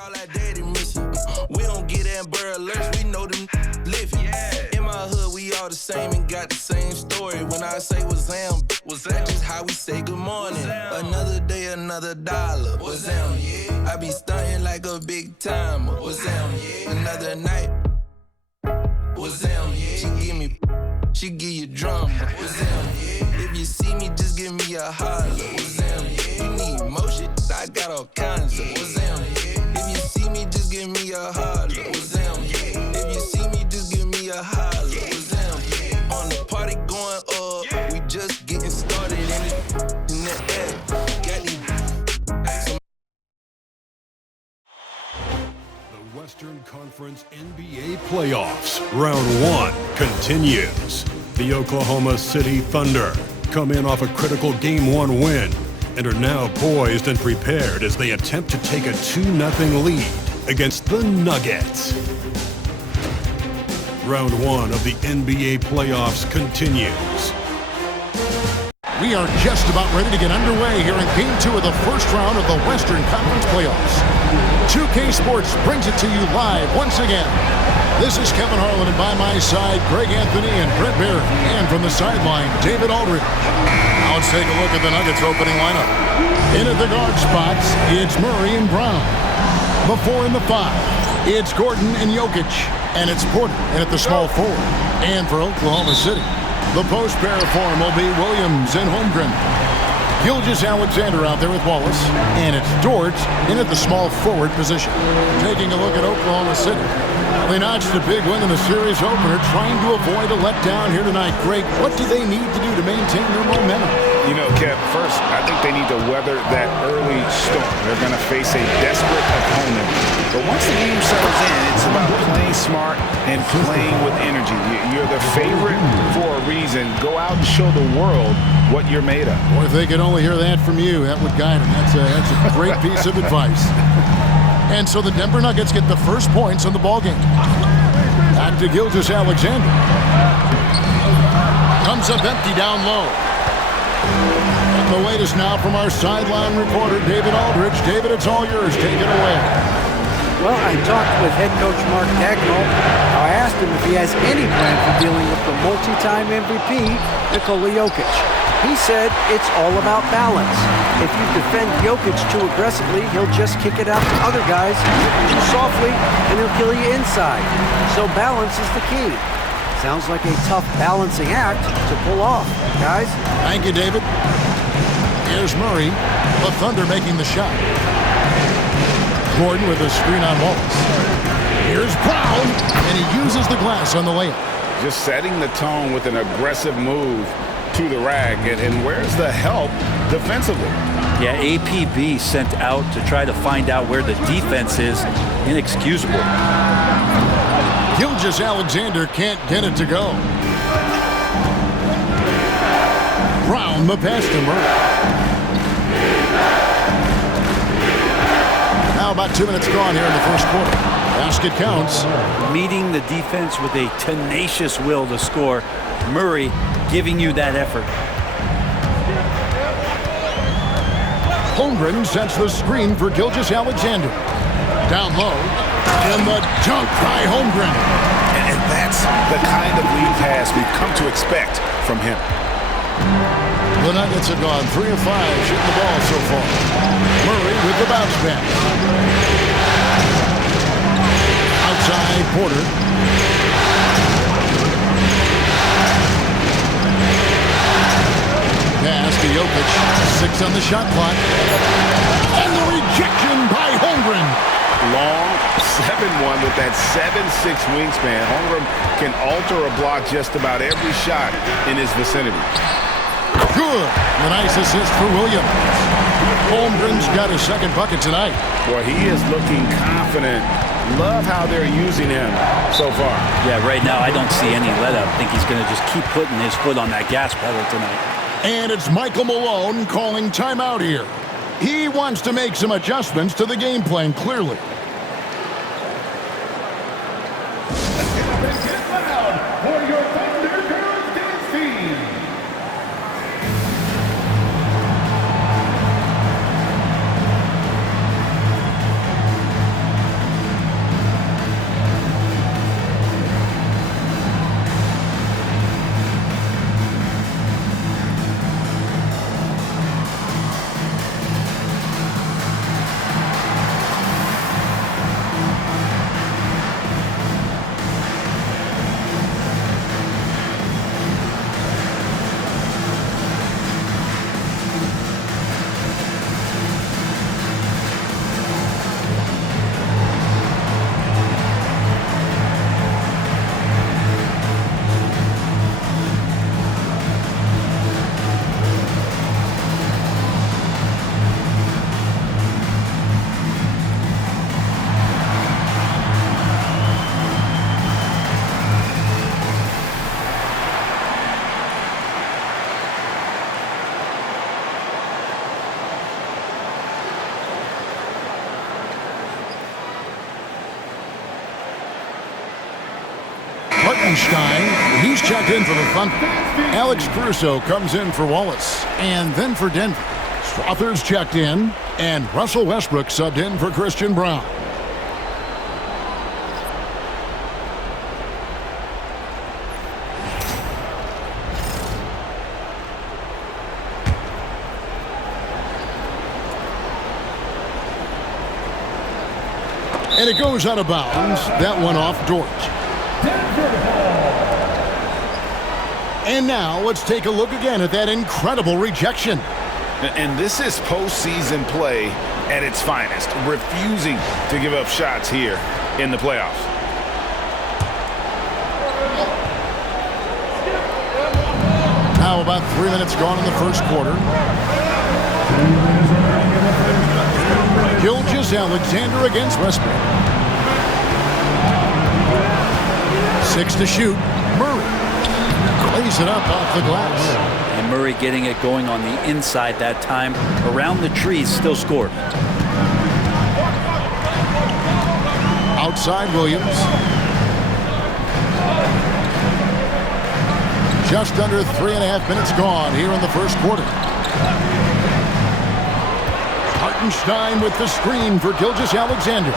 all that daddy mission. We don't get Amber Alerts, we know them living. In my hood, we all the same and got the same story. When I say what's Am, that just how we say good morning. Another day, another dollar. What's Am? I be stunting like a big timer. What's Am? Another night. What's Am? She give you drama. What's Am? If you see me, just give me a holler. What's Am? You need motion? I got all kinds of. What's Am? If you see me, just give me a holler. What's Am? If you see me, just give me a holler. What's Am? On the party going up, we just getting started in the air. Got these. The Western Conference NBA Playoffs, Round 1 continues. The Oklahoma City Thunder come in off a critical Game 1 win and are now poised and prepared as they attempt to take a 2-0 lead against the Nuggets. Round 1 of the NBA playoffs continues. We are just about ready to get underway here in Game 2 of the first round of the Western Conference Playoffs. 2K Sports brings it to you live once again. This is Kevin Harlan, and by my side, Greg Anthony and Brett Barrett. And from the sideline, David Aldridge. Now let's take a look at the Nuggets opening lineup. In at the guard spots, it's Murray and Brown. Before in the 5, it's Gordon and Jokic. And it's Porter in at the small forward. And for Oklahoma City, the post pair form will be Williams and Holmgren. Gilgeous-Alexander out there with Wallace. And it's Dort in at the small forward position. Taking a look at Oklahoma City. They notched a big win in the series opener, trying to avoid a letdown here tonight. Greg, what do they need to do to maintain their momentum? You know, Kev, first, I think they need to weather that early storm. They're going to face a desperate opponent. But once the game settles in, it's about playing smart and playing with energy. You're the favorite for a reason. Go out and show the world what you're made of. Or if they could only hear that from you, that would guide them. That's a great piece of advice. And so the Denver Nuggets get the first points on the ballgame. Back to Gilgeous-Alexander. Comes up empty down low. And the latest now from our sideline reporter, David Aldridge. David, it's all yours. Take it away. Well, I talked with head coach Mark Dagnall. I asked him if he has any plan for dealing with the multi-time MVP, Nikola Jokic. He said it's all about balance. If you defend Jokic too aggressively, he'll just kick it out to other guys too softly, and he'll kill you inside. So balance is the key. Sounds like a tough balancing act to pull off, guys. Thank you, David. Here's Murray. The Thunder making the shot. Gordon with a screen on Wallace. Here's Brown, and he uses the glass on the layup. Just setting the tone with an aggressive move to the rag, and where's the help defensively? Yeah, APB sent out to try to find out where the defense is. Inexcusable. Gilgeous-Alexander can't get it to go. Brown the pass to Murray. Now about 2 minutes gone here in the first quarter. Basket counts. Meeting the defense with a tenacious will to score. Murray giving you that effort. Holmgren sets the screen for Gilgeous-Alexander. Down low. And the dunk by Holmgren. And that's the kind of lead pass we've come to expect from him. The Nuggets have gone 3 of 5 shooting the ball so far. Murray with the bounce pass. Outside Porter. Pass to Jokic. 6 on the shot clock. And the rejection by Holmgren. Long 7-1 with that 7'6" wingspan. Holmgren can alter a block just about every shot in his vicinity. Good. A nice assist for Williams. Holmgren's got his second bucket tonight. Boy, he is looking confident. Love how they're using him so far. Yeah, right now I don't see any let-up. I think he's going to just keep putting his foot on that gas pedal tonight. And it's Michael Malone calling timeout here. He wants to make some adjustments to the game plan, clearly. Hartenstein, he's checked in for the Thunder. Alex Caruso comes in for Wallace. And then for Denver, Strother's checked in, and Russell Westbrook subbed in for Christian Brown. And it goes out of bounds. That one off Dort. And now let's take a look again at that incredible rejection. And this is postseason play at its finest, refusing to give up shots here in the playoffs. Now about 3 minutes gone in the first quarter. Gilgeous-Alexander against Westbrook. 6 to shoot. Murray lays it up off the glass. And Murray getting it going on the inside that time. Around the trees, still scored. Outside Williams. Just under 3.5 minutes gone here in the first quarter. Hartenstein with the screen for Gilgeous-Alexander.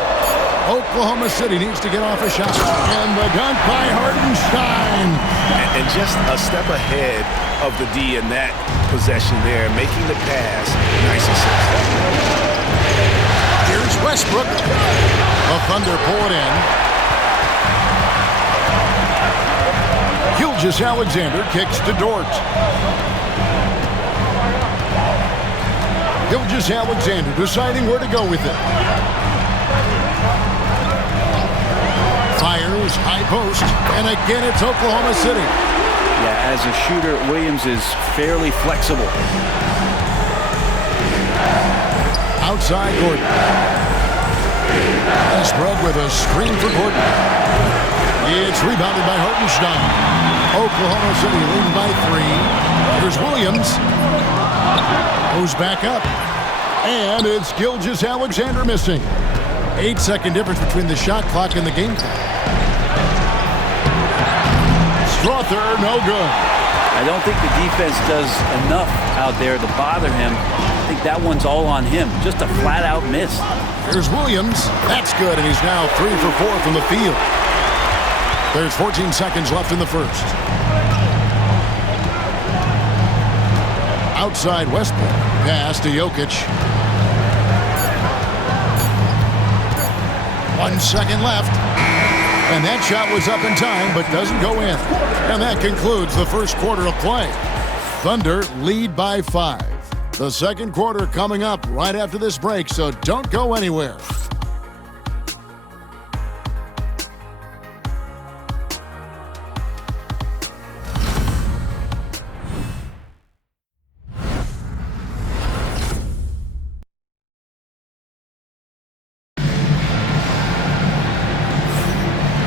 Oklahoma City needs to get off a shot. And the dunk by Hartenstein. And just a step ahead of the D in that possession there, making the pass nice and safe. Here's Westbrook. The Thunder pull it in. Gilgeous-Alexander kicks to Dort. Gilgeous-Alexander deciding where to go with it. Fires, high post, and again it's Oklahoma City. Yeah, as a shooter, Williams is fairly flexible. Outside Gordon. Westbrook with a screen for Gordon. It's rebounded by Hartenstein. Oklahoma City leading by 3. Here's Williams. Goes back up. And it's Gilgeous-Alexander missing. 8-second difference between the shot clock and the game clock. Strother, no good. I don't think the defense does enough out there to bother him. I think that one's all on him. Just a flat-out miss. Here's Williams. That's good, and he's now 3 for 4 from the field. There's 14 seconds left in the first. Outside Westbrook. Pass to Jokic. 1 second left. And that shot was up in time, but doesn't go in. And that concludes the first quarter of play. Thunder lead by 5. The second quarter coming up right after this break, so don't go anywhere.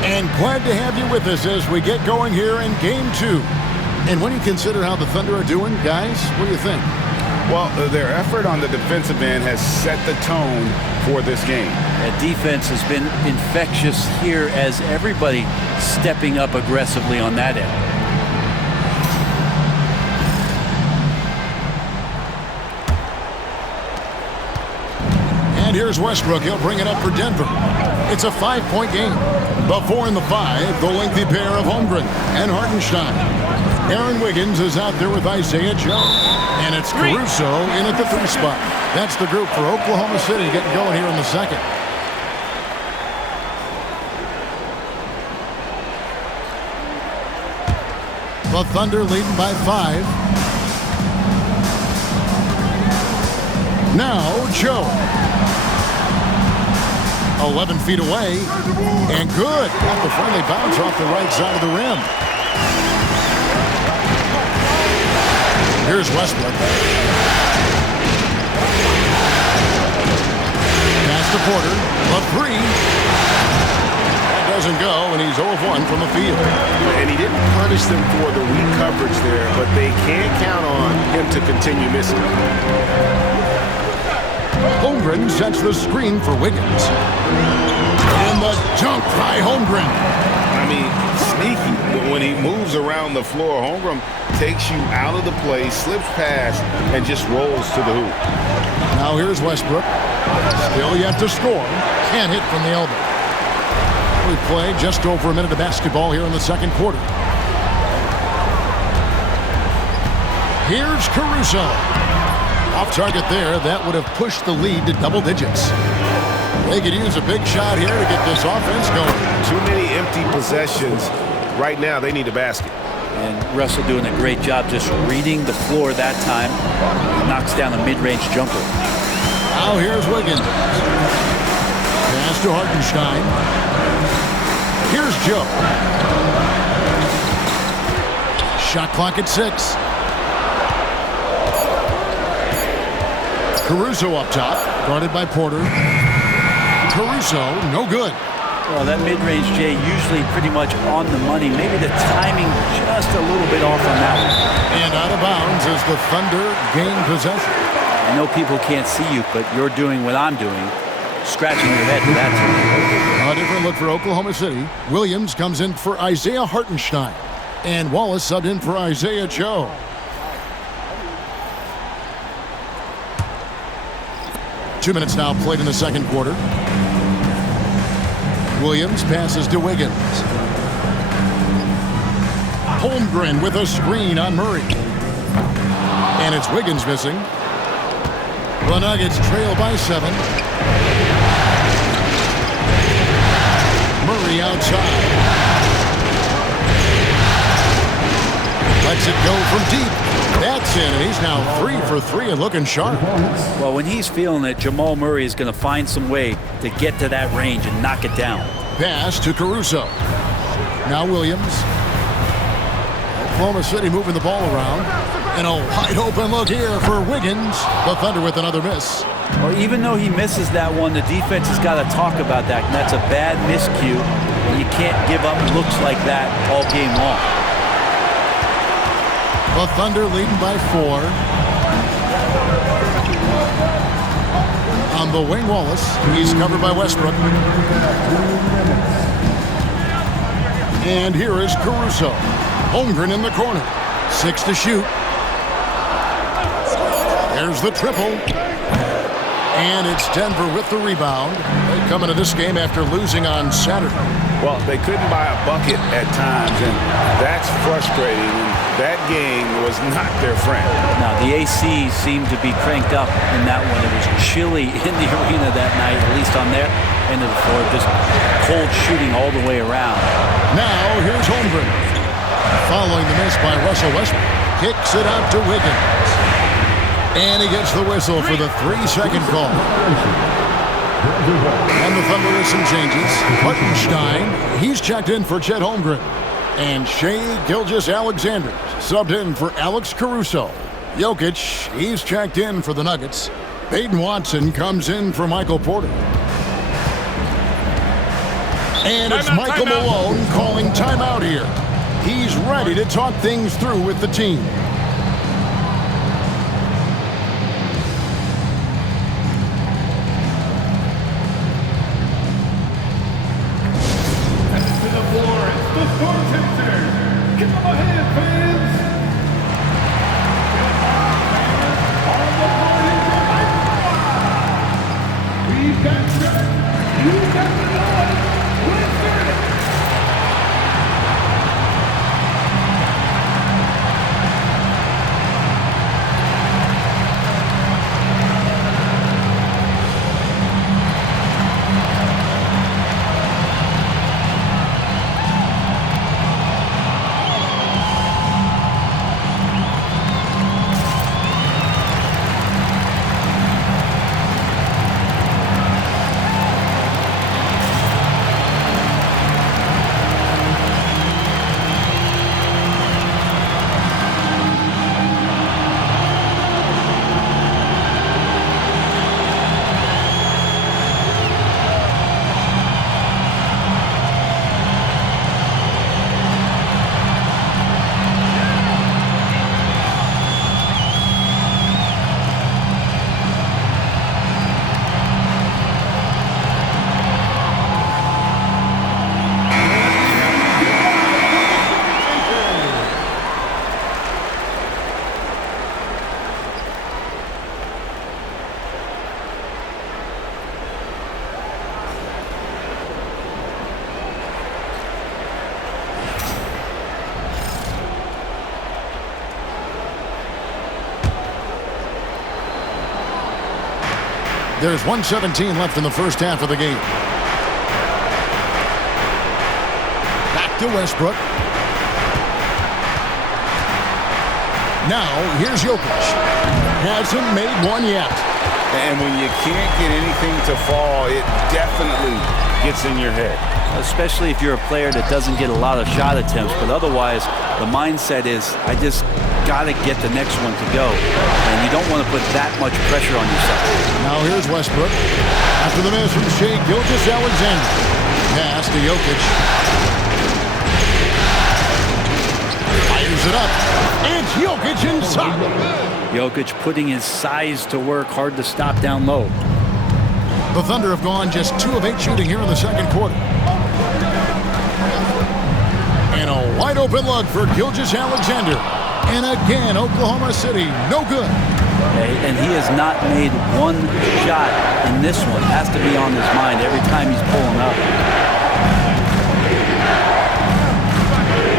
And glad to have you with us as we get going here in Game 2. And when you consider how the Thunder are doing, guys, what do you think? Well, their effort on the defensive end has set the tone for this game. That defense has been infectious here as everybody stepping up aggressively on that end. And here's Westbrook. He'll bring it up for Denver. It's a 5-point game. The 4 and the 5, the lengthy pair of Holmgren and Hartenstein. Aaron Wiggins is out there with Isaiah Joe. And it's Caruso in at the 3 spot. That's the group for Oklahoma City getting going here in the second. The Thunder leading by 5. Now Joe. 11 feet away, and good. Got the friendly bounce off the right side of the rim. Here's Westbrook. Pass to Porter. A 3. That doesn't go, and he's 0 of 1 from the field. And he didn't punish them for the weak coverage there, but they can't count on him to continue missing. Holmgren sets the screen for Wiggins. In the a dunk by Holmgren. I mean, sneaky. When he moves around the floor, Holmgren takes you out of the play, slips past, and just rolls to the hoop. Now here's Westbrook. Still yet to score. Can't hit from the elbow. We play just over a minute of basketball here in the second quarter. Here's Caruso. Off target there. That would have pushed the lead to double digits. They could use a big shot here to get this offense going. Too many empty possessions. Right now, they need a basket. And Russell doing a great job just reading the floor that time. He knocks down a mid-range jumper. Now here's Wiggins. Pass to Hartenstein. Here's Joe. Shot clock at 6. Caruso up top, guarded by Porter. Caruso, no good. Well, that mid-range, Jay, usually pretty much on the money. Maybe the timing just a little bit off on that one. And out of bounds as the Thunder gain possession. I know people can't see you, but you're doing what I'm doing. Scratching your head to that too. A different look for Oklahoma City. Williams comes in for Isaiah Hartenstein. And Wallace subbed in for Isaiah Joe. Two minutes now played in the second quarter. Williams passes to Wiggins. Holmgren with a screen on Murray. And it's Wiggins missing. The Nuggets trail by 7. Murray outside. Lets it go from deep. That's in, and he's now 3 for 3 and looking sharp. Well, when he's feeling it, Jamal Murray is going to find some way to get to that range and knock it down. Pass to Caruso. Now Williams. Oklahoma City moving the ball around. And a wide open look here for Wiggins. The Thunder with another miss. Well, even though he misses that one, the defense has got to talk about that. And that's a bad miscue. And you can't give up looks like that all game long. The Thunder leading by 4. On the wing, Wallace. He's covered by Westbrook. And here is Caruso. Holmgren in the corner. 6 to shoot. There's the triple. And it's Denver with the rebound. They come into this game after losing on Saturday. Well, they couldn't buy a bucket at times, and that's frustrating. That game was not their friend. Now, the AC seemed to be cranked up in that one. It was chilly in the arena that night, at least on their end of the floor. Just cold shooting all the way around. Now, here's Holmgren. Following the miss by Russell Westbrook. Kicks it out to Wiggins. And he gets the whistle for the 3-second call. And the Thunder with some changes. Hartenstein, he's checked in for Chet Holmgren. And Shai Gilgeous-Alexander subbed in for Alex Caruso. Jokic, he's checked in for the Nuggets. Peyton Watson comes in for Michael Porter. And it's Michael Malone calling timeout here. He's ready to talk things through with the team. There's 1:17 left in the first half of the game. Back to Westbrook. Now, here's Jokic. Hasn't made one yet. And when you can't get anything to fall, it definitely gets in your head. Especially if you're a player that doesn't get a lot of shot attempts. But otherwise, the mindset is, I just got to get the next one to go. And you don't want to put that much pressure on yourself. Now here's Westbrook. After the miss from Shea Gilgeous-Alexander. Pass to Jokic. Fires it up. It's Jokic inside. Jokic putting his size to work, hard to stop down low. The Thunder have gone just 2 of 8 shooting here in the second quarter. And a wide open look for Gilgeous-Alexander. And again, Oklahoma City, no good. Okay, and he has not made one shot in this one. Has to be on his mind every time he's pulling up.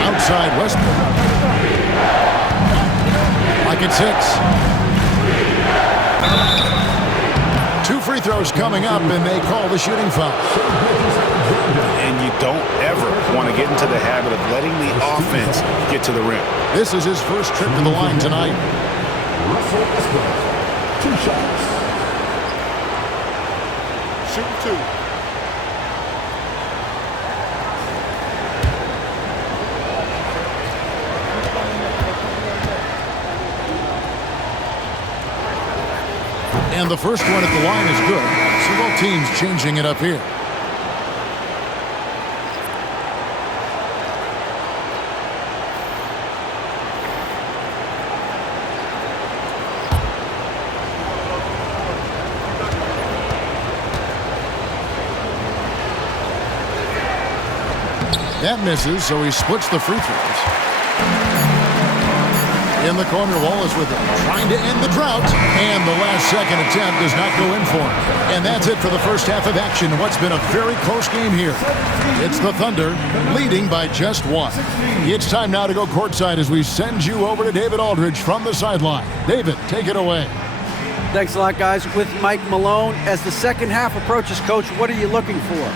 Outside Westbrook. Like it's 6. 2 free throws coming up, and they call the shooting foul. And you don't ever want to get into the habit of letting the offense get to the rim. This is his first trip to the line tonight. Russell Westbrook, 2 shots. Shoot 2. And the first one at the line is good. So both teams changing it up here. That misses, so he splits the free throws. In the corner, Wallace with it, trying to end the drought. And the last second attempt does not go in for him. And that's it for the first half of action in what's been a very close game here. It's the Thunder leading by just 1. It's time now to go courtside as we send you over to David Aldridge from the sideline. David, take it away. Thanks a lot, guys. With Mike Malone, as the second half approaches, Coach, what are you looking for?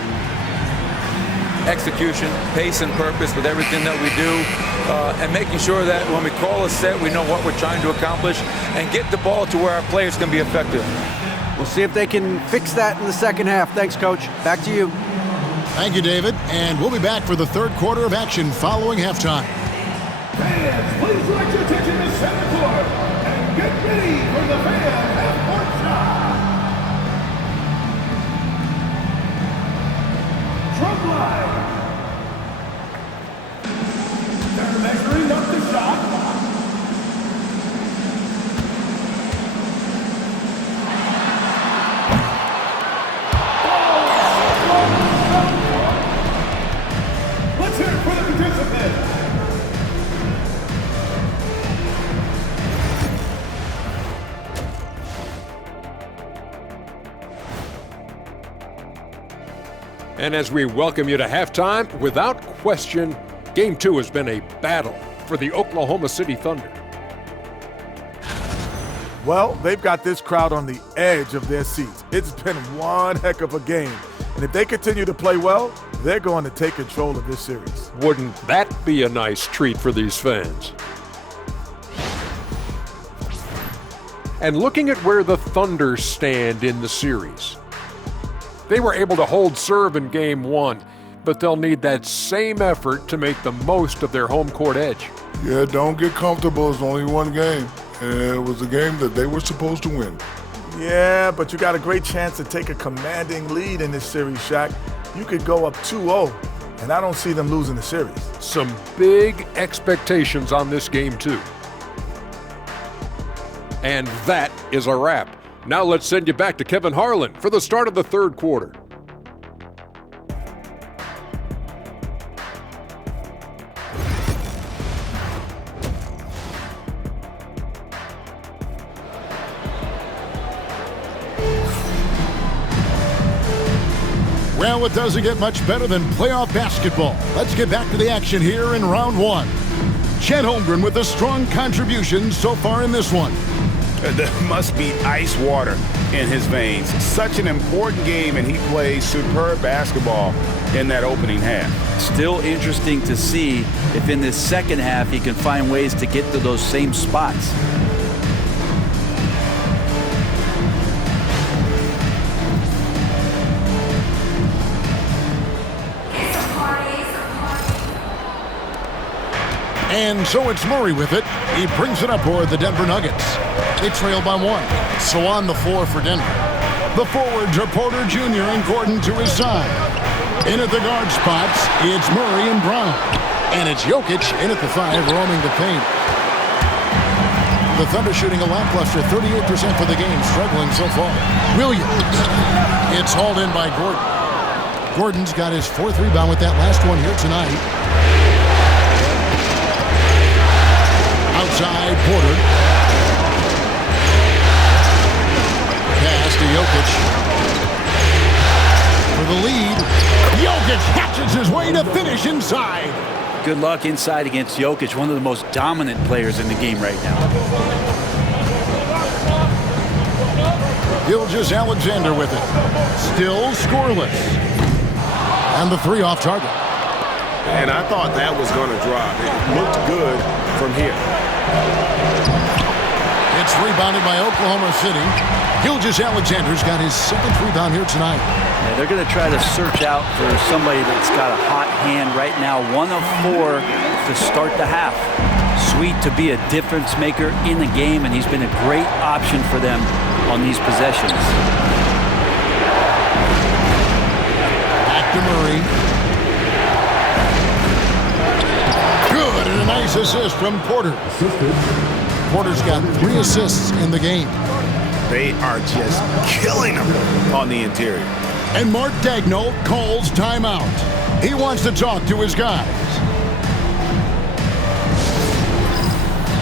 Execution, pace and purpose with everything that we do, and making sure that when we call a set, we know what we're trying to accomplish and get the ball to where our players can be effective. We'll see if they can fix that in the second half. Thanks, Coach. Back to you. Thank you, David. And we'll be back for the third quarter of action following halftime. Fans, please direct your attention to center court and get ready for the fan half-court shot. Drum line. They're measuring up the shot. Let's hear it for the participants. And as we welcome you to halftime, without question, Game 2 has been a battle for the Oklahoma City Thunder. Well, they've got this crowd on the edge of their seats. It's been one heck of a game. And if they continue to play well, they're going to take control of this series. Wouldn't that be a nice treat for these fans? And looking at where the Thunder stand in the series, they were able to hold serve in Game 1, but they'll need that same effort to make the most of their home court edge. Yeah, don't get comfortable. It's only one game. And it was a game that they were supposed to win. Yeah, but you got a great chance to take a commanding lead in this series, Shaq. You could go up 2-0, and I don't see them losing the series. Some big expectations on this game, too. And that is a wrap. Now let's send you back to Kevin Harlan for the start of the third quarter. Well, it doesn't get much better than playoff basketball. Let's get back to the action here in round 1. Chet Holmgren with a strong contribution so far in this one. There must be ice water in his veins. Such an important game, and he plays superb basketball in that opening half. Still interesting to see if in this second half he can find ways to get to those same spots. And so it's Murray with it. He brings it up for the Denver Nuggets. They trail by 1. So on the floor for Denver. The forwards are Porter Jr. and Gordon to his side. In at the guard spots, it's Murray and Brown. And it's Jokic in at the 5, roaming the paint. The Thunder shooting a lackluster 38% for the game, struggling so far. Williams. It's hauled in by Gordon. Gordon's got his 4th rebound with that last one here tonight. Outside, Porter. Pass to Jokic. For the lead. Jokic hatches his way to finish inside. Good luck inside against Jokic, one of the most dominant players in the game right now. Gilgeous-Alexander with it. Still scoreless. And the 3 off target. And I thought that was going to drop. It looked good from here. It's rebounded by Oklahoma City. Gilgeous-Alexander's got his 7th rebound here tonight. Yeah, they're going to try to search out for somebody that's got a hot hand right now. 1 of 4 to start the half. Sweet to be a difference maker in the game, and he's been a great option for them on these possessions. Back to Murray. Good, and a nice assist from Porter. Porter's got 3 assists in the game. They are just killing him on the interior. And Mark Daigneault calls timeout. He wants to talk to his guys.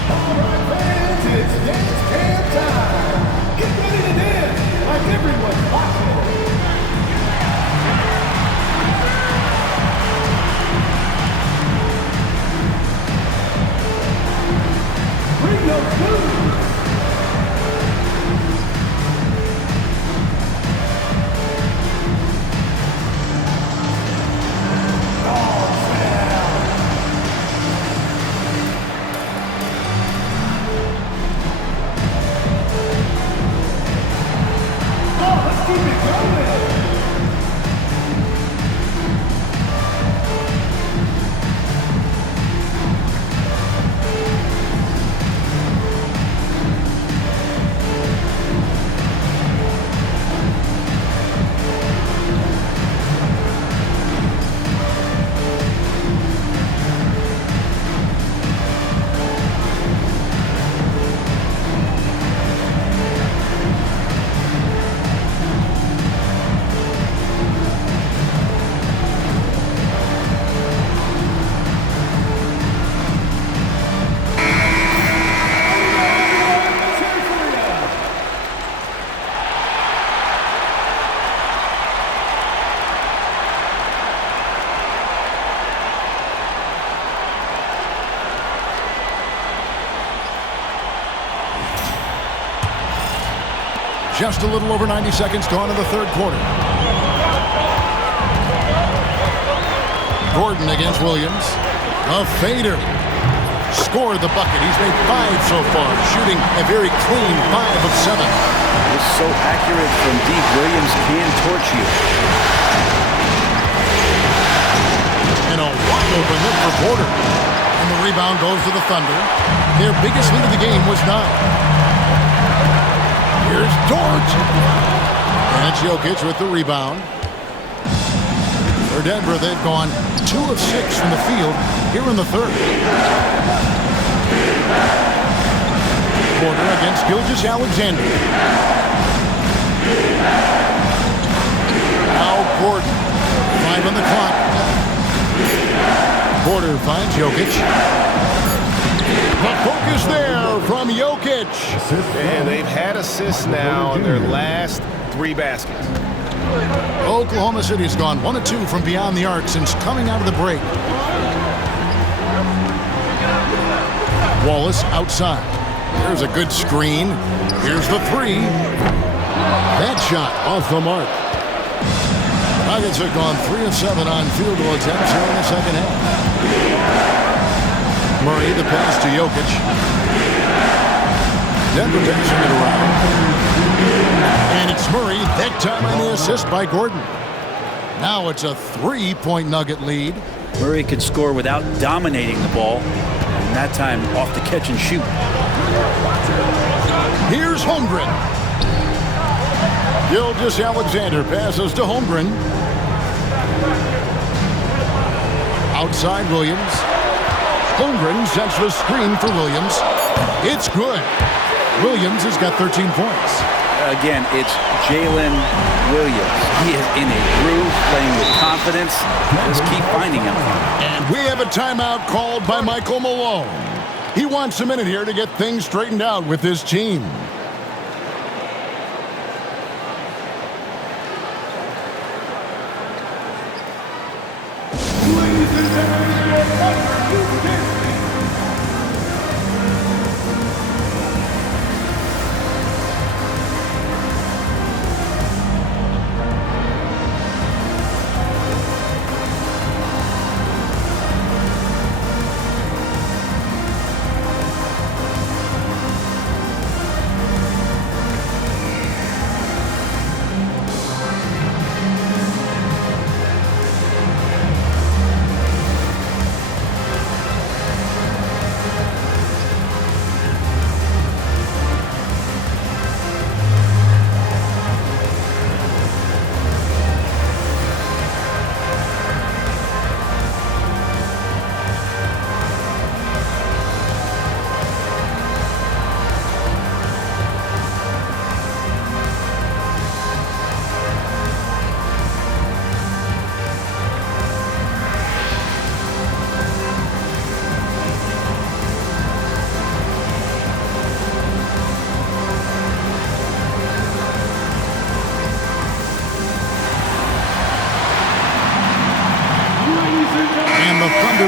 All right, fans, it's dance camp time. Get ready to dance like everyone's watching. Bring your food. Just a little over 90 seconds gone in the 3rd quarter. Gordon against Williams. A fader. Scored the bucket. He's made 5 so far, shooting a very clean 5 of 7. It's so accurate from deep. Williams can torch you. And a wide open look for Porter. And the rebound goes to the Thunder. Their biggest lead of the game was 9. Here's Dort. And it's Jokic with the rebound. For Denver, they've gone 2 of 6 from the field here in the 3rd. Porter against Gilgeous-Alexander. Now Gordon. 5 on the clock. Porter finds Jokic. The focus there from Jokic. And they've had assists now in their last 3 baskets. Oklahoma City has gone 1 of 2 from beyond the arc since coming out of the break. Wallace outside. Here's a good screen. Here's the three. That shot off the mark. Nuggets have gone 3 of 7 on field goal attempts here in the second half. Murray, the pass to Jokic. Denver passing it around. And it's Murray, that time on the assist by Gordon. Now it's a 3-point Nugget lead. Murray could score without dominating the ball. And that time off the catch and shoot. Here's Holmgren. Gilgeous-Alexander passes to Holmgren. Outside Williams. Holmgren sets the screen for Williams. It's good. Williams has got 13 points. Again, it's Jalen Williams. He is in a groove, playing with confidence. Just keep finding him. And we have a timeout called by Michael Malone. He wants a minute here to get things straightened out with his team. Ladies and gentlemen, your partner,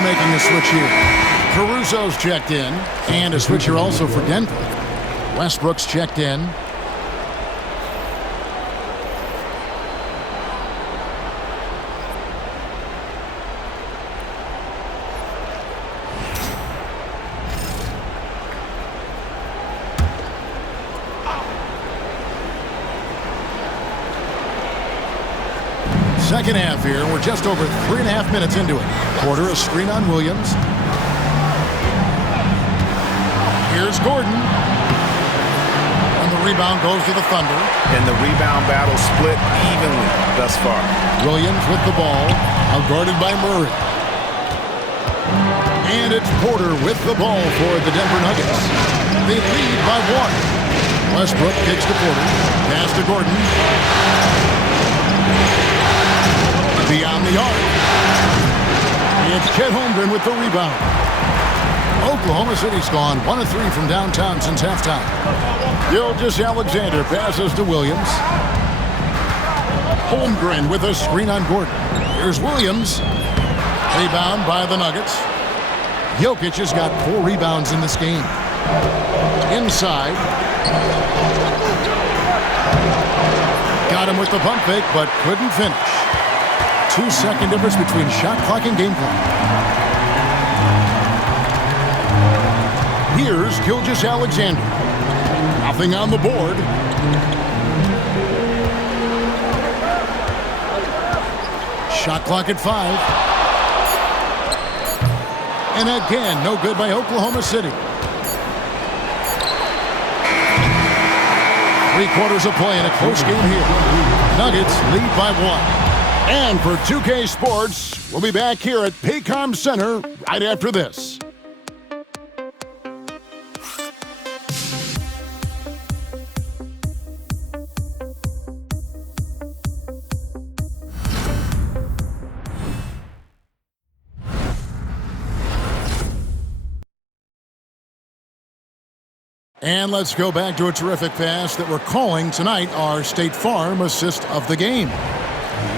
making a switch here. Caruso's checked in, and a switch here also for Denver. Westbrook's checked in. Second half here. We're just over 3.5 minutes into it. Quarter, a screen on Williams. Here's Gordon. And the rebound goes to the Thunder. And the rebound battle split evenly thus far. Williams with the ball. Out guarded by Murray. And it's Porter with the ball for the Denver Nuggets. They lead by 1. Westbrook kicks to Porter. Pass to Gordon. Beyond the arc. It's Chet Holmgren with the rebound. Oklahoma City's gone 1 of 3 from downtown since halftime. Gilgeous-Alexander passes to Williams. Holmgren with a screen on Gordon. Here's Williams. Rebound by the Nuggets. Jokic has got 4 rebounds in this game. Inside. Got him with the pump fake, but couldn't finish. 2-second difference between shot clock and game clock. Here's Gilgeous-Alexander. Nothing on the board. Shot clock at 5. And again, no good by Oklahoma City. 3 quarters of play in a close game here. Nuggets lead by 1. And for 2K Sports, we'll be back here at Paycom Center right after this. And let's go back to a terrific pass that we're calling tonight our State Farm assist of the game.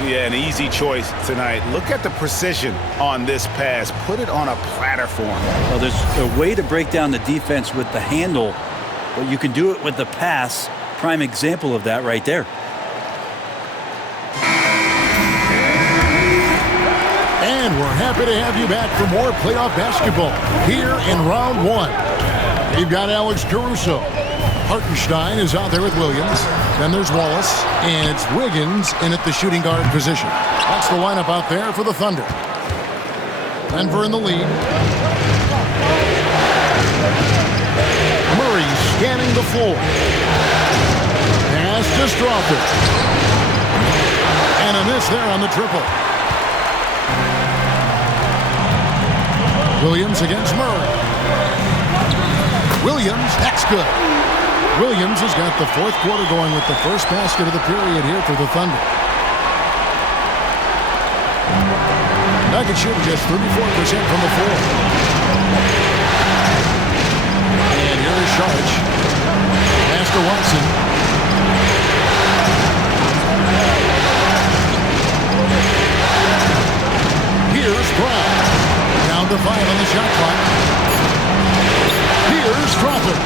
Yeah, an easy choice tonight. Look at the precision on this pass. Put it on a platter form. Well, there's a way to break down the defense with the handle but you can do it with the pass. Prime example of that right there. And we're happy to have you back for more playoff basketball here in round 1. You've got Alex Caruso. Hartenstein is out there with Williams. Then there's Wallace, and it's Wiggins in at the shooting guard position. That's the lineup out there for the Thunder. Denver in the lead. Murray scanning the floor. Pass to Strawther. And a miss there on the triple. Williams against Murray. Williams, that's good. Williams has got the fourth quarter going with the first basket of the period here for the Thunder. Nuggets shooting just 34% from the floor. And here is Sharch. Pass to Watson. Here's Brown. Down to 5 on the shot clock. Here's Crawford.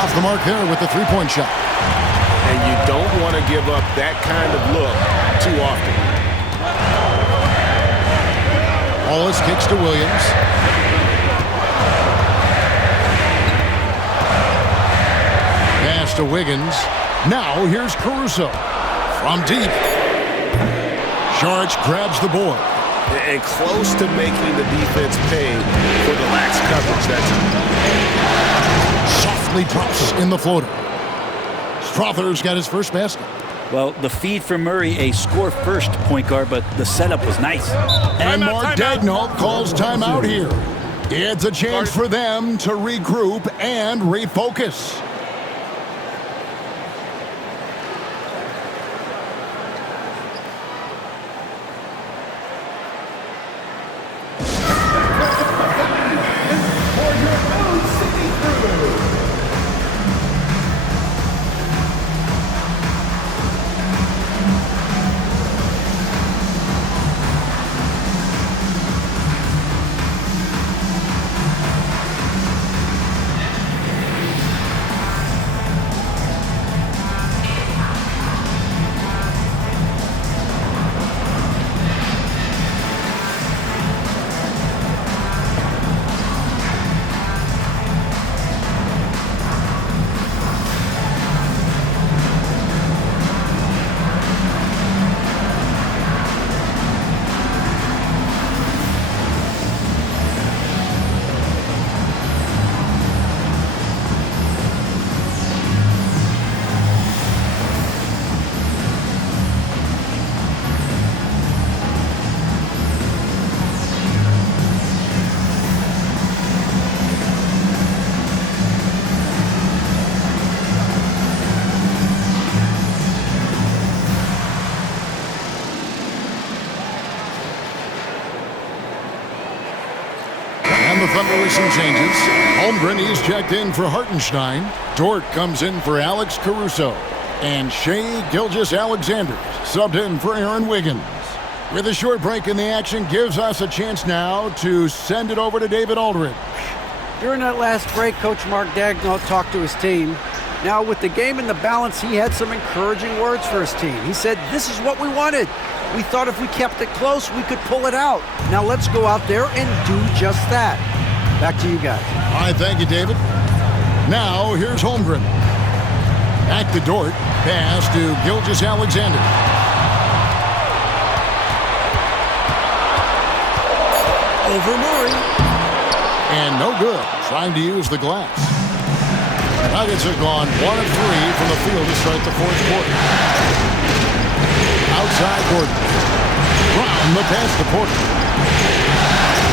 Off the mark there with the three-point shot. And you don't want to give up that kind of look too often. Wallace kicks to Williams. Pass to Wiggins. Now here's Caruso. From deep. Sharch grabs the board. And close to making the defense pay for the lax coverage that time. Softly drops in the floater. Strawther's got his first basket. Well, the feed for Murray, a score-first point guard, but the setup was nice. And Mark Daigneault calls timeout here. It's a chance for them to regroup and refocus. Thunder with some changes. Holmgren is checked in for Hartenstein. Dort comes in for Alex Caruso. And Shai Gilgeous-Alexander subbed in for Aaron Wiggins. With a short break in the action, gives us a chance now to send it over to David Aldridge. During that last break, Coach Mark Daigneault talked to his team. Now, with the game in the balance, he had some encouraging words for his team. He said, "This is what we wanted. We thought if we kept it close, we could pull it out. Now let's go out there and do just that." Back to you guys. All right, thank you, David. Now, here's Holmgren. Back to Dort. Pass to Gilgeous-Alexander. Over Murray. And no good. Trying to use the glass. Nuggets have gone 1 of 3 from the field to start the fourth quarter. Outside Gordon. Brown the pass to Porter.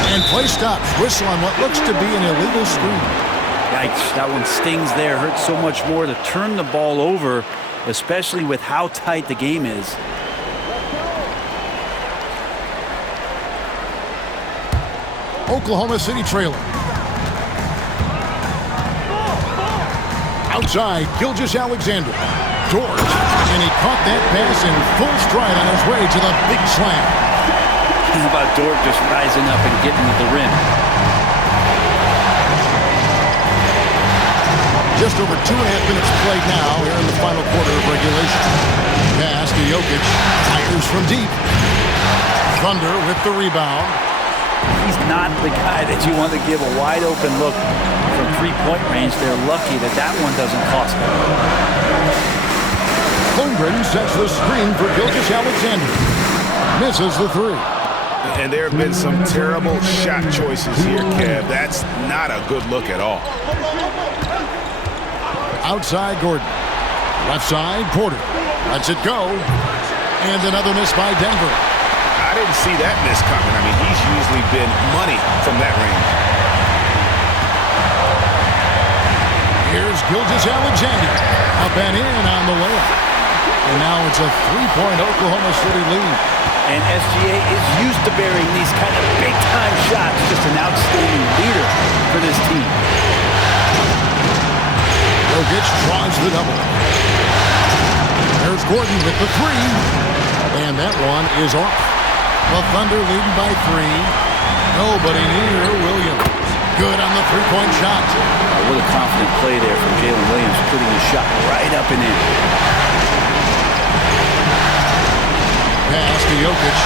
And play stops. Whistle on what looks to be an illegal screen. Yikes, that one stings there. Hurts so much more to turn the ball over, especially with how tight the game is. Oklahoma City trailing. Outside, Gilgeous-Alexander. Dort. And he caught that pass in full stride on his way to the big slam. How about Dort just rising up and getting to the rim? Just over 2.5 minutes played now here in the final quarter of regulation. Pass to Jokic. Fires from deep. Thunder with the rebound. He's not the guy that you want to give a wide open look from three-point range. They're lucky that that one doesn't cost them. Holmgren sets the screen for Gilgeous-Alexander. Misses the three. And there have been some terrible shot choices here, Kev. That's not a good look at all. Outside Gordon. Left side, Porter. Lets it go. And another miss by Denver. I didn't see that miss coming. I mean, he's usually been money from that range. Here's Gilgeous-Alexander. Up and in on the layup. And now it's a 3-point Oklahoma City lead. And SGA is used to burying these kind of big-time shots. Just an outstanding leader for this team. Jokic tries the double. There's Gordon with the three. And that one is off. The Thunder leading by 3. Nobody near Williams. Good on the three-point shot. What a confident play there from Jalen Williams, putting his shot right up and in. Pass to Jokic.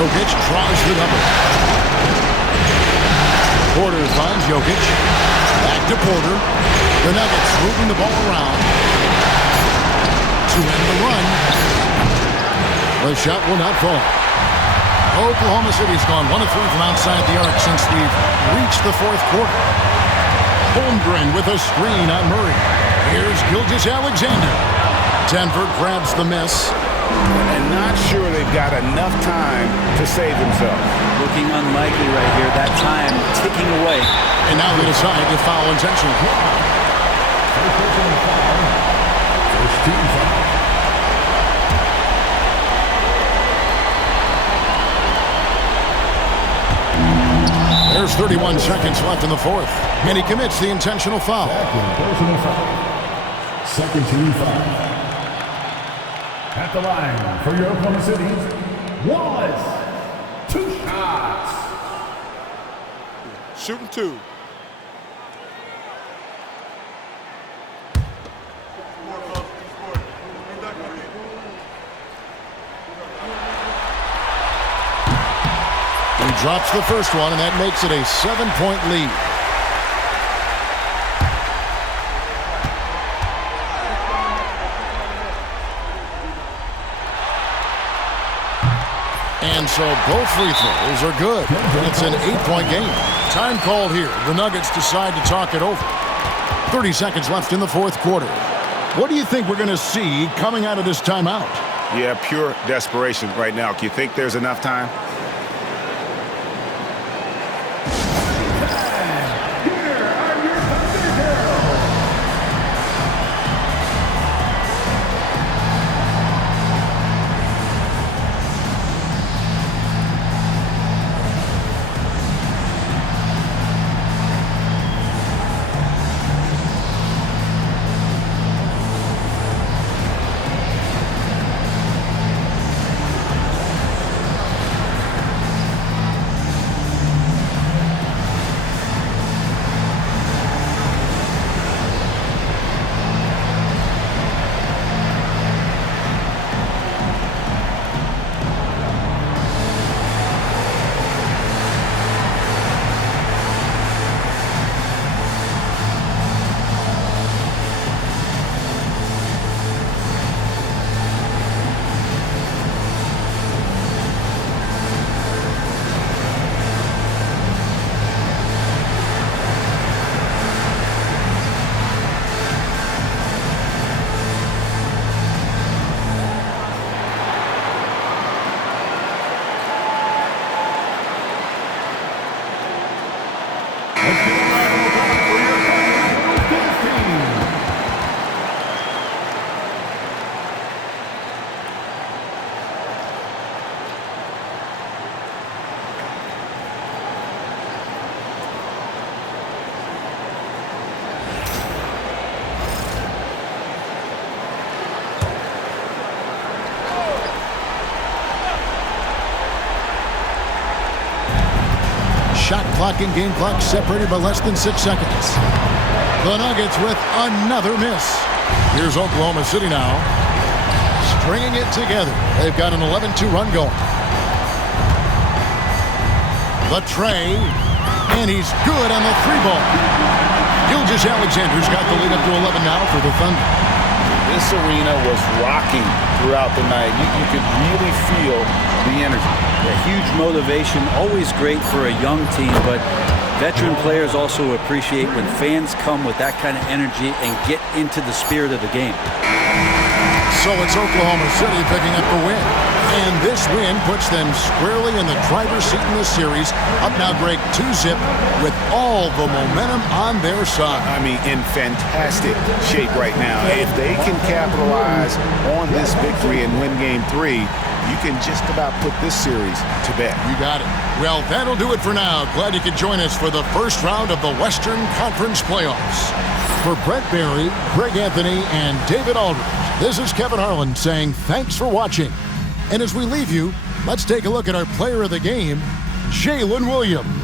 Jokic tries the double. Porter finds Jokic. Back to Porter. The Nuggets moving the ball around. To end the run. The shot will not fall. Oklahoma City's gone 1 of 3 from outside the arc since we've reached the fourth quarter. Holmgren with a screen on Murray. Here's Gilgeous-Alexander. Denver grabs the miss. And not sure they've got enough time to save themselves. Looking unlikely right here. That time ticking away. And now they decide to foul intentionally. First team foul. There's 31 seconds left in the fourth. And he commits the intentional foul. Second team foul. At the line for your Oklahoma City, Wallace. 2 shots. Shooting 2. He drops the first one, and that makes it a 7-point lead. And so both free throws are good. It's an 8-point game. Time called here. The Nuggets decide to talk it over. 30 seconds left in the fourth quarter. What do you think we're going to see coming out of this timeout? Yeah, pure desperation right now. Do you think there's enough time? shot clock and game clock separated by less than 6 seconds. The Nuggets with another miss. Here's Oklahoma City now, stringing it together. They've got an 11-2 run going. The tray, and he's good on the 3-ball. Gilgeous-Alexander's got the lead up to 11 now for the Thunder. This arena was rocking throughout the night. You could really feel the energy. A huge motivation, always great for a young team, but veteran players also appreciate when fans come with that kind of energy and get into the spirit of the game. So it's Oklahoma City picking up the win. And this win puts them squarely in the driver's seat in this series. Up now, Greg, 2-zip with all the momentum on their side. I mean, in fantastic shape right now. If they can capitalize on this victory and win Game 3, you can just about put this series to bed. You got it. Well, that'll do it for now. Glad you could join us for the first round of the Western Conference Playoffs. For Brett Barry, Greg Anthony, and David Aldridge, this is Kevin Harlan saying thanks for watching. And as we leave you, let's take a look at our player of the game, Jalen Williams.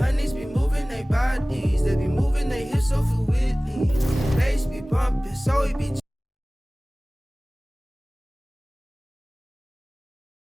Honeys be moving their bodies, they be moving their hips so fluidly. Bass be bumping, so it be